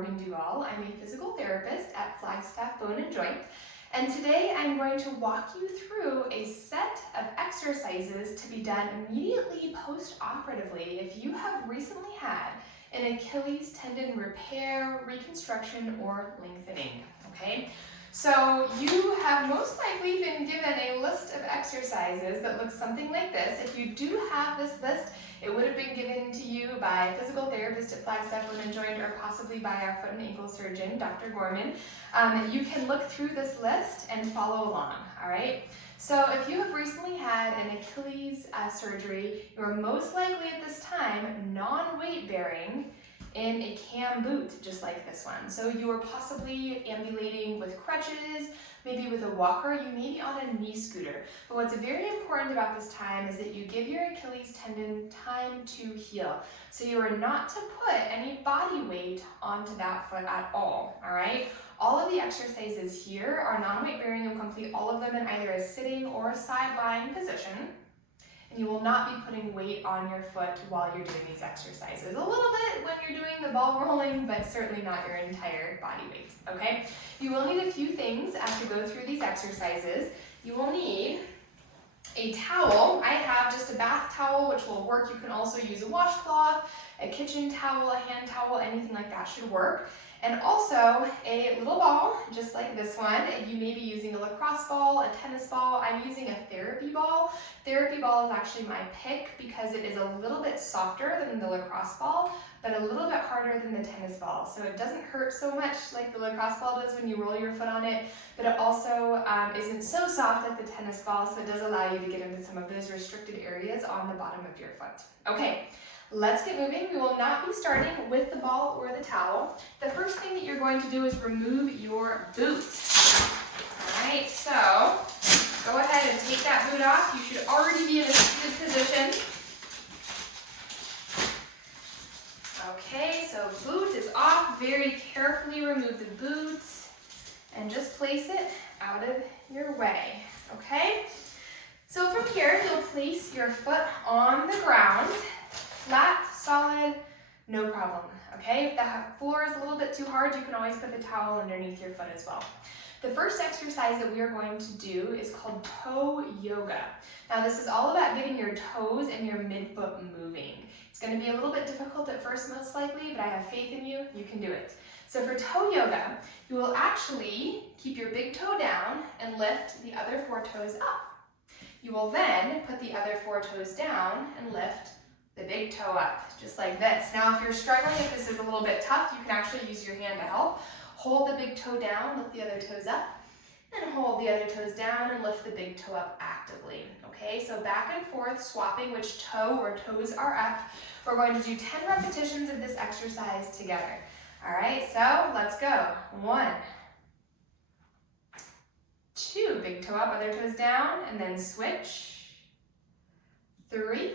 Duval. I'm a physical therapist at Flagstaff Bone And Joint, and today I'm going to walk you through a set of exercises to be done immediately post-operatively if you have recently had an Achilles tendon repair, reconstruction, or lengthening, okay? So you have most likely been given a list of exercises that looks something like this. If you do have this list, it would have been given to you by a physical therapist at Flagstaff Bone And Joint or possibly by our foot and ankle surgeon, Dr. Gorman. You can look through this list and follow along, all right? So if you have recently had an Achilles surgery, you're most likely at this time non-weight bearing in a cam boot, just like this one. So you are possibly ambulating with crutches, maybe with a walker, you may be on a knee scooter. But what's very important about this time is that you give your Achilles tendon time to heal. So you are not to put any body weight onto that foot at all right? All of the exercises here are non-weight bearing. You'll complete all of them in either a sitting or a side lying position. And you will not be putting weight on your foot while you're doing these exercises. A little bit when you're doing the ball rolling, but certainly not your entire body weight, okay? You will need a few things as you go through these exercises. You will need a towel. I have just a bath towel, which will work. You can also use a washcloth, a kitchen towel, a hand towel, anything like that should work. And also a little ball, just like this one. You may be using a lacrosse ball, a tennis ball. I'm using a therapy ball. Therapy ball is actually my pick because it is a little bit softer than the lacrosse ball, but a little bit harder than the tennis ball. So it doesn't hurt so much like the lacrosse ball does when you roll your foot on it, but it also isn't so soft like the tennis ball, so it does allow you to get into some of those restricted areas on the bottom of your foot. Okay. Let's get moving. We will not be starting with the ball or the towel. The first thing that you're going to do is remove your boot. All right, so go ahead and take that boot off. You should already be in a seated position. Okay, so boot is off. Very carefully remove the boot and just place it out of your way, okay? So from here, you'll place your foot on the ground. Flat, solid, no problem, okay? If the floor is a little bit too hard, you can always put the towel underneath your foot as well. The first exercise that we are going to do is called toe yoga. Now this is all about getting your toes and your midfoot moving. It's going to be a little bit difficult at first most likely, but I have faith in you, you can do it. So for toe yoga, you will actually keep your big toe down and lift the other 4 toes up. You will then put the other 4 toes down and lift the big toe up, just like this. Now, if you're struggling, if this is a little bit tough, you can actually use your hand to help. Hold the big toe down, lift the other toes up, and hold the other toes down and lift the big toe up actively. Okay, so back and forth, swapping which toe or toes are up. We're going to do 10 repetitions of this exercise together. All right, so let's go. 1, 2, big toe up, other toes down, and then switch. 3,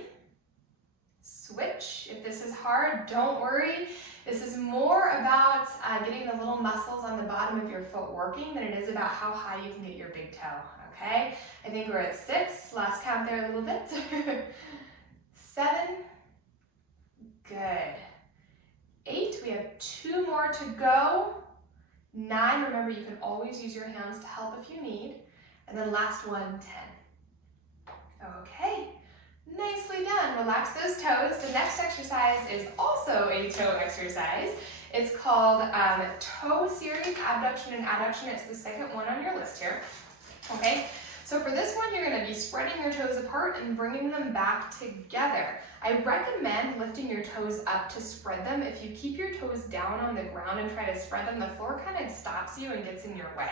switch. If this is hard, don't worry. This is more about getting the little muscles on the bottom of your foot working than it is about how high you can get your big toe, okay? I think we're at 6. Last count there a little bit. 7. Good. 8. We have 2 more to go. 9. Remember, you can always use your hands to help if you need. And then last one, 10. Okay. Nicely done. Relax those toes. The next exercise is also a toe exercise. It's called toe series, abduction and adduction. It's the second one on your list here. Okay, so for this one, you're going to be spreading your toes apart and bringing them back together. I recommend lifting your toes up to spread them. If you keep your toes down on the ground and try to spread them, the floor kind of stops you and gets in your way.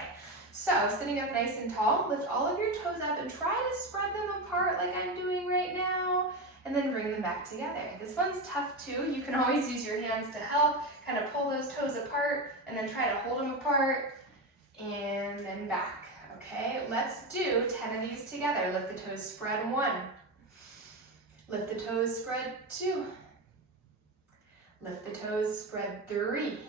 So sitting up nice and tall, lift all of your toes up and try to spread them apart like I'm doing right now, and then bring them back together. This one's tough too. You can always use your hands to help, kind of pull those toes apart and then try to hold them apart and then back. Okay, let's do 10 of these together. Lift the toes, spread 1. Lift the toes, spread 2. Lift the toes, spread 3.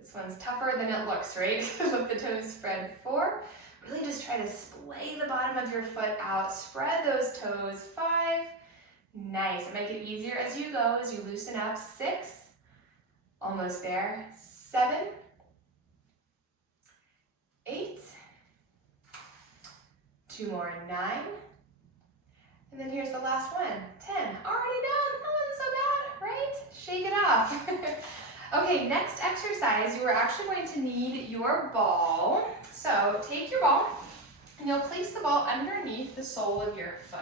This one's tougher than it looks, right? Lift the toes, spread 4. Really just try to splay the bottom of your foot out. Spread those toes. 5. Nice. It might get easier as you go, as you loosen up. 6. Almost there. 7, 8, 2 more, 9, and then here's the last one, 10. Already done, that wasn't so bad, right? Shake it off. Okay, next exercise, you are actually going to need your ball. So take your ball and you'll place the ball underneath the sole of your foot.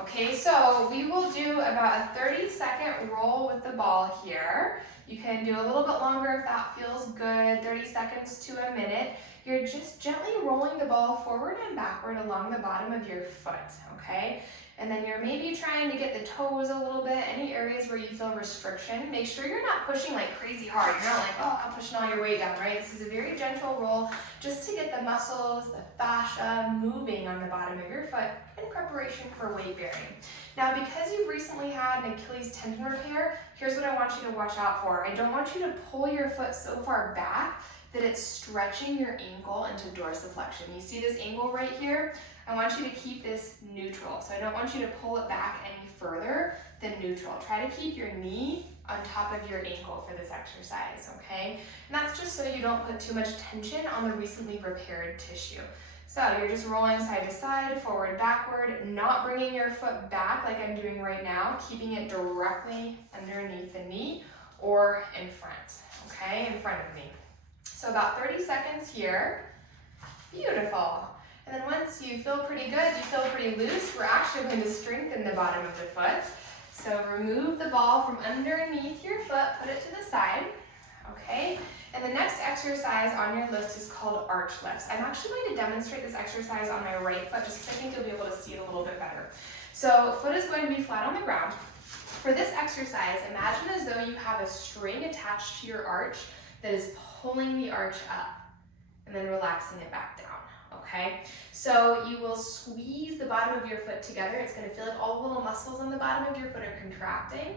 Okay, so we will do about a 30-second roll with the ball here. You can do a little bit longer if that feels good, 30 seconds to a minute. You're just gently rolling the ball forward and backward along the bottom of your foot, okay? And then you're maybe trying to get the toes a little bit, any areas where you feel restriction. Make sure you're not pushing like crazy hard. You're not like, oh, I'm pushing all your weight down, right? This is a very gentle roll just to get the muscles, the fascia moving on the bottom of your foot in preparation for weight bearing. Now, because you've recently had an Achilles tendon repair, here's what I want you to watch out for. I don't want you to pull your foot so far back that it's stretching your ankle into dorsiflexion. You see this angle right here? I want you to keep this neutral. So I don't want you to pull it back any further than neutral. Try to keep your knee on top of your ankle for this exercise, okay? And that's just so you don't put too much tension on the recently repaired tissue. So you're just rolling side to side, forward, backward, not bringing your foot back like I'm doing right now, keeping it directly underneath the knee or in front, okay? In front of me. So about 30 seconds here. Beautiful. And then once you feel pretty good, you feel pretty loose, we're actually going to strengthen the bottom of the foot. So remove the ball from underneath your foot, put it to the side, okay? And the next exercise on your list is called arch lifts. I'm actually going to demonstrate this exercise on my right foot just because I think you'll be able to see it a little bit better. So foot is going to be flat on the ground. For this exercise, imagine as though you have a string attached to your arch that is pulling the arch up and then relaxing it back down. Okay, so you will squeeze the bottom of your foot together. It's going to feel like all the little muscles on the bottom of your foot are contracting,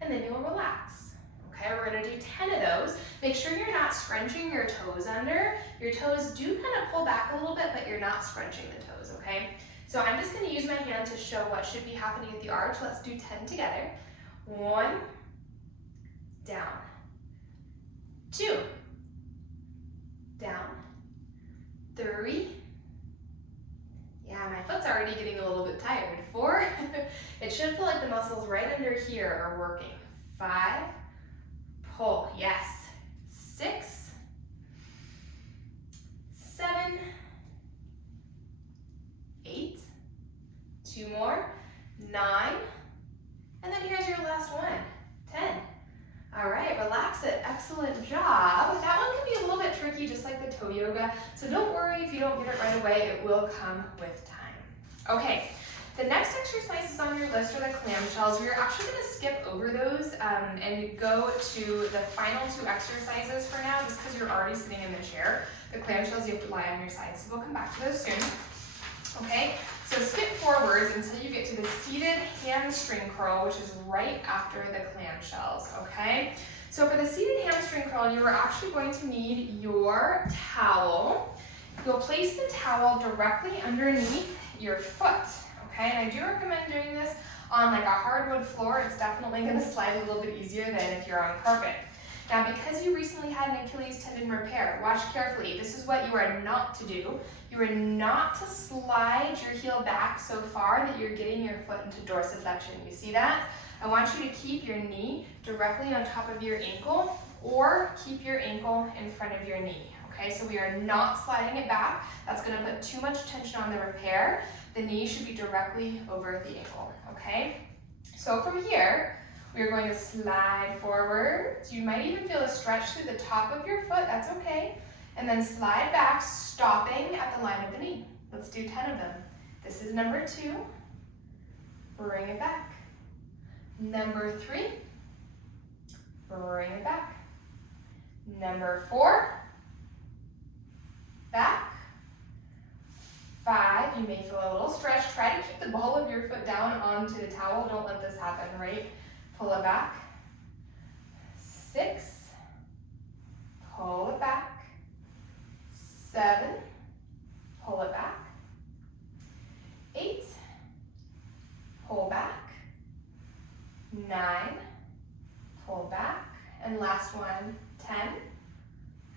and then you'll relax. Okay, we're going to do 10 of those. Make sure you're not scrunching your toes under. Your toes do kind of pull back a little bit, but you're not scrunching the toes, okay? So I'm just going to use my hand to show what should be happening at the arch. Let's do 10 together. 1, down, 2, down, 3, yeah, my foot's already getting a little bit tired. 4, it should feel like the muscles right under here are working. 5, pull, yes. 6, 7, 8, 2 more, 9, and then here's your last one, 10. All right, relax it, excellent job. That one can be a little bit tricky, just like the toe yoga, so don't worry if you don't get it right away, it will come with time. Okay, the next exercises on your list are the clamshells. We're actually gonna skip over those and go to the final 2 exercises for now, just because you're already sitting in the chair. The clamshells, you have to lie on your side, so we'll come back to those soon. Okay, so skip forwards until you get to the seated hamstring curl, which is right after the clamshells, okay? So for the seated hamstring curl, you are actually going to need your towel. You'll place the towel directly underneath your foot, okay? And I do recommend doing this on like a hardwood floor. It's definitely gonna slide a little bit easier than if you're on carpet. Now, because you recently had an Achilles tendon repair, watch carefully. This is what you are not to do. You are not to slide your heel back so far that you're getting your foot into dorsiflexion. You see that? I want you to keep your knee directly on top of your ankle or keep your ankle in front of your knee. Okay, so we are not sliding it back. That's going to put too much tension on the repair. The knee should be directly over the ankle, okay? So from here, we're going to slide forward. You might even feel a stretch through the top of your foot, that's okay. And then slide back, stopping at the line of the knee. Let's do 10 of them. This is number 2. Bring it back. Number 3. Bring it back. Number 4. Back. 5. You may feel a little stretch. Try to keep the ball of your foot down onto the towel. Don't let this happen, right? Pull it back. 6. Pull it back. 7, pull it back. 8, pull back. 9, pull back. And last one, 10,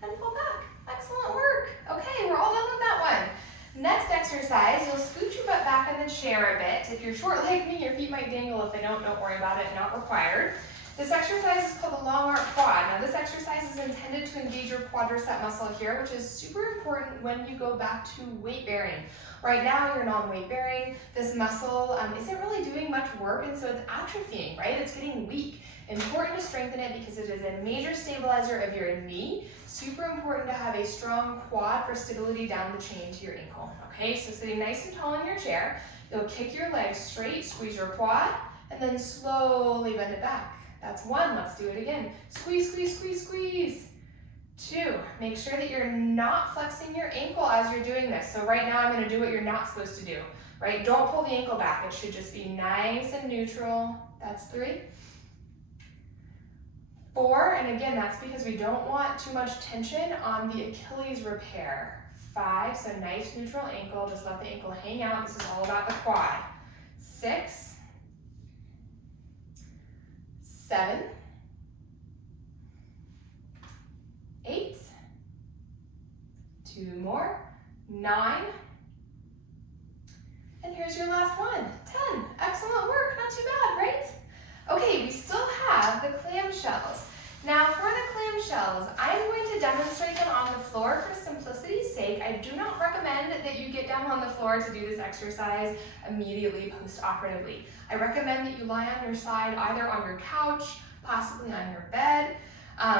and pull back. Excellent work. Okay, we're all done with that one. Next exercise, you'll scoot your butt back in the chair a bit. If you're short like me, your feet might dangle. If they don't worry about it, not required. This exercise is called the long arc quad. Now this exercise is intended to engage your quadricep muscle here, which is super important when you go back to weight bearing. Right now you're non-weight bearing. This muscle isn't really doing much work, and so it's atrophying, right? It's getting weak. Important to strengthen it because it is a major stabilizer of your knee. Super important to have a strong quad for stability down the chain to your ankle. Okay, so sitting nice and tall in your chair, you'll kick your legs straight, squeeze your quad, and then slowly bend it back. That's one. Let's do it again. Squeeze, squeeze, squeeze, squeeze. Two, make sure that you're not flexing your ankle as you're doing this. So right now I'm going to do what you're not supposed to do, right? Don't pull the ankle back. It should just be nice and neutral. That's three. Four, and again, that's because we don't want too much tension on the Achilles repair. Five, so nice neutral ankle. Just let the ankle hang out. This is all about the quad. Six. 7, 8, 2 more, 9, and here's your last one, 10. Excellent work, not too bad, right? Okay, we still have the clamshells. Now for the clamshells, I'm going to demonstrate them on the floor for simplicity's sake. I do not recommend that you get down on the floor to do this exercise immediately post-operatively. I recommend that you lie on your side, either on your couch, possibly on your bed.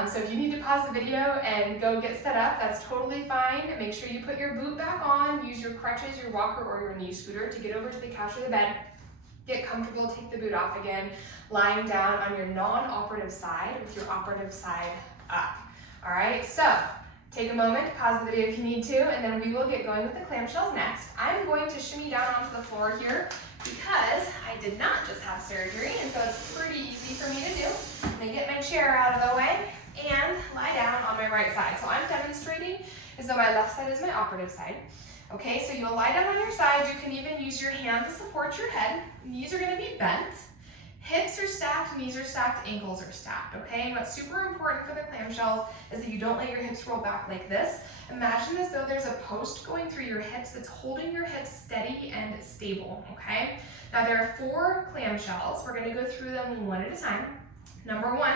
So if you need to pause the video and go get set up, that's totally fine. Make sure you put your boot back on, use your crutches, your walker, or your knee scooter to get over to the couch or the bed. Get comfortable, take the boot off again, lying down on your non-operative side with your operative side up. All right, so take a moment, pause the video if you need to, and then we will get going with the clamshells next. I'm going to shimmy down onto the floor here because I did not just have surgery, and so it's pretty easy for me to do. I'm gonna get my chair out of the way and lie down on my right side. So I'm demonstrating as though my left side is my operative side. Okay, so you'll lie down on your side. You can even use your hand to support your head. Knees are gonna be bent. Hips are stacked, knees are stacked, ankles are stacked, okay? And what's super important for the clamshells is that you don't let your hips roll back like this. Imagine as though there's a post going through your hips that's holding your hips steady and stable, okay? Now there are 4 clamshells. We're gonna go through them one at a time. Number 1,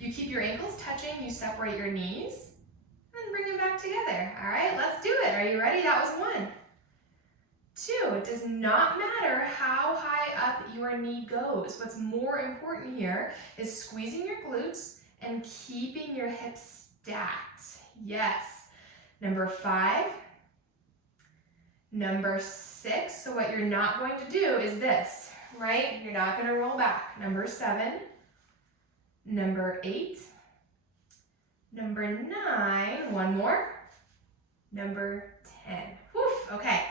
you keep your ankles touching, you separate your knees, and bring them back together. All right, let's do it. Are you ready? That was 1. 2, it does not matter how high up your knee goes. What's more important here is squeezing your glutes and keeping your hips stacked. Yes. Number 5. Number 6, so what you're not going to do is this, right? You're not going to roll back. Number 7. Number 8. Number 9, one more. Number 10. Whew, okay.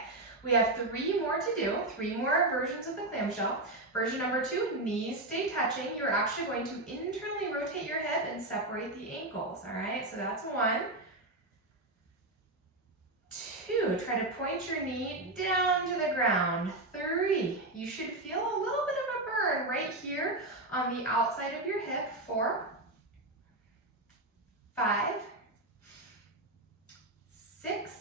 We have 3 more to do, 3 more versions of the clamshell. Version number 2, knees stay touching. You're actually going to internally rotate your hip and separate the ankles, all right? So that's 1. 2, try to point your knee down to the ground. 3, you should feel a little bit of a burn right here on the outside of your hip. 4, 5, 6,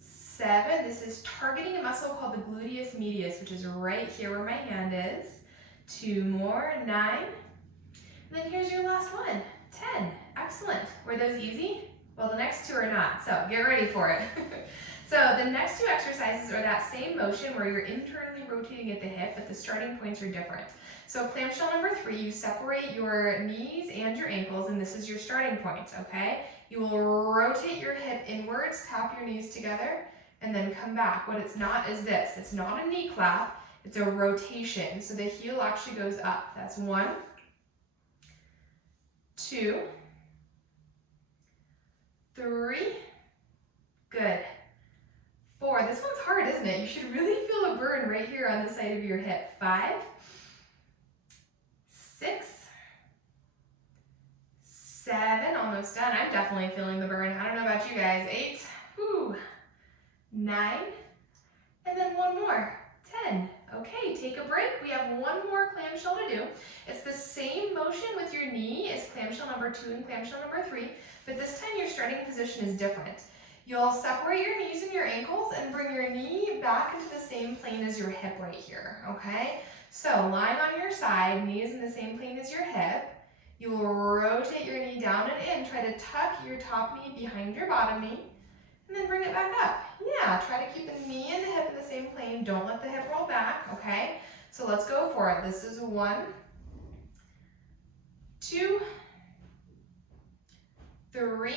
7, this is targeting a muscle called the gluteus medius, which is right here where my hand is. 2 more, 9, and then here's your last one, 10. Excellent. Were those easy? Well, the next 2 are not, so get ready for it. So the next 2 exercises are that same motion where you're internally rotating at the hip, but the starting points are different. So clamshell number 3, you separate your knees and your ankles, and this is your starting point, okay? You will rotate your hip inwards, tap your knees together, and then come back. What it's not is this. It's not a knee clap, it's a rotation. So the heel actually goes up. That's 1, 2, 3, good. 4, this one's hard, isn't it? You should really feel a burn right here on the side of your hip. 5, 6, 7, almost done. I'm definitely feeling the burn. I don't know about you guys. 8, whew, 9, and then 1 more, 10. Okay, take a break. We have 1 more clamshell to do. It's the same motion with your knee as clamshell number 2 and clamshell number 3, but this time your starting position is different. You'll separate your knees and your ankles and bring your knee back into the same plane as your hip right here, okay? So lying on your side, knee is in the same plane as your hip. You will rotate your knee down and in. Try to tuck your top knee behind your bottom knee, and then bring it back up. Yeah, try to keep the knee and the hip in the same plane. Don't let the hip roll back, okay? So let's go for it. This is 1, 2, 3,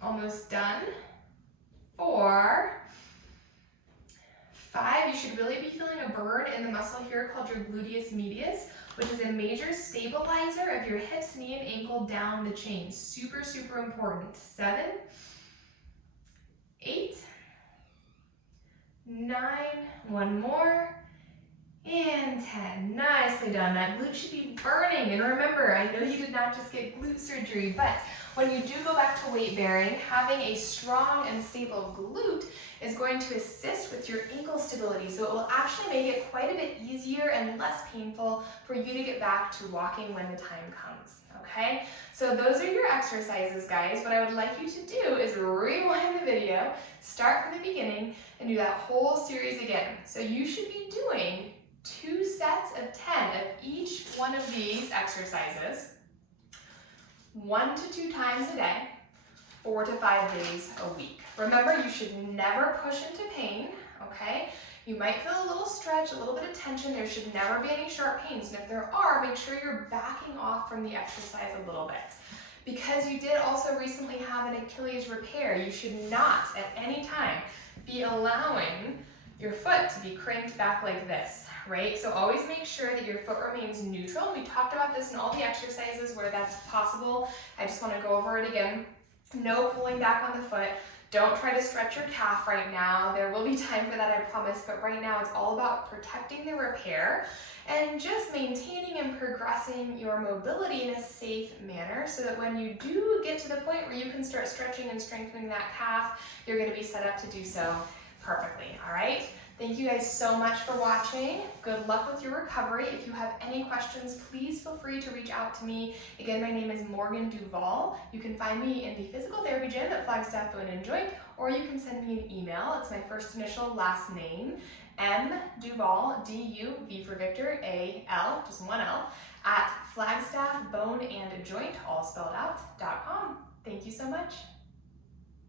almost done. 4, 5, you should really be feeling a burn in the muscle here called your gluteus medius, which is a major stabilizer of your hips, knee, and ankle down the chain. Super, super important. 7, 8, 9, one more, and 10. Nicely done. That glute should be burning. And remember, I know you did not just get glute surgery, but when you do go back to weight bearing, having a strong and stable glute is going to assist with your ankle stability. So it will actually make it quite a bit easier and less painful for you to get back to walking when the time comes, okay? So those are your exercises, guys. What I would like you to do is rewind the video, start from the beginning, and do that whole series again. So you should be doing 2 sets of 10 of each one of these exercises, 1 to 2 times a day, 4 to 5 days a week. Remember, you should never push into pain, okay? You might feel a little stretch, a little bit of tension. There should never be any sharp pains. And if there are, make sure you're backing off from the exercise a little bit. Because you did also recently have an Achilles repair, you should not at any time be allowing your foot to be cranked back like this, right? So always make sure that your foot remains neutral. We talked about this in all the exercises where that's possible. I just want to go over it again. No pulling back on the foot. Don't try to stretch your calf right now. There will be time for that, I promise, but right now it's all about protecting the repair and just maintaining and progressing your mobility in a safe manner so that when you do get to the point where you can start stretching and strengthening that calf, you're going to be set up to do so perfectly, all right? Thank you guys so much for watching. Good luck with your recovery. If you have any questions, please feel free to reach out to me. Again, my name is Morgan Duval. You can find me in the physical therapy gym at Flagstaff Bone And Joint, or you can send me an email. It's my first initial last name, mduval, D-U-V for Victor, A-L, just one L, at flagstaffboneandjoint, all spelled out, .com. Thank you so much.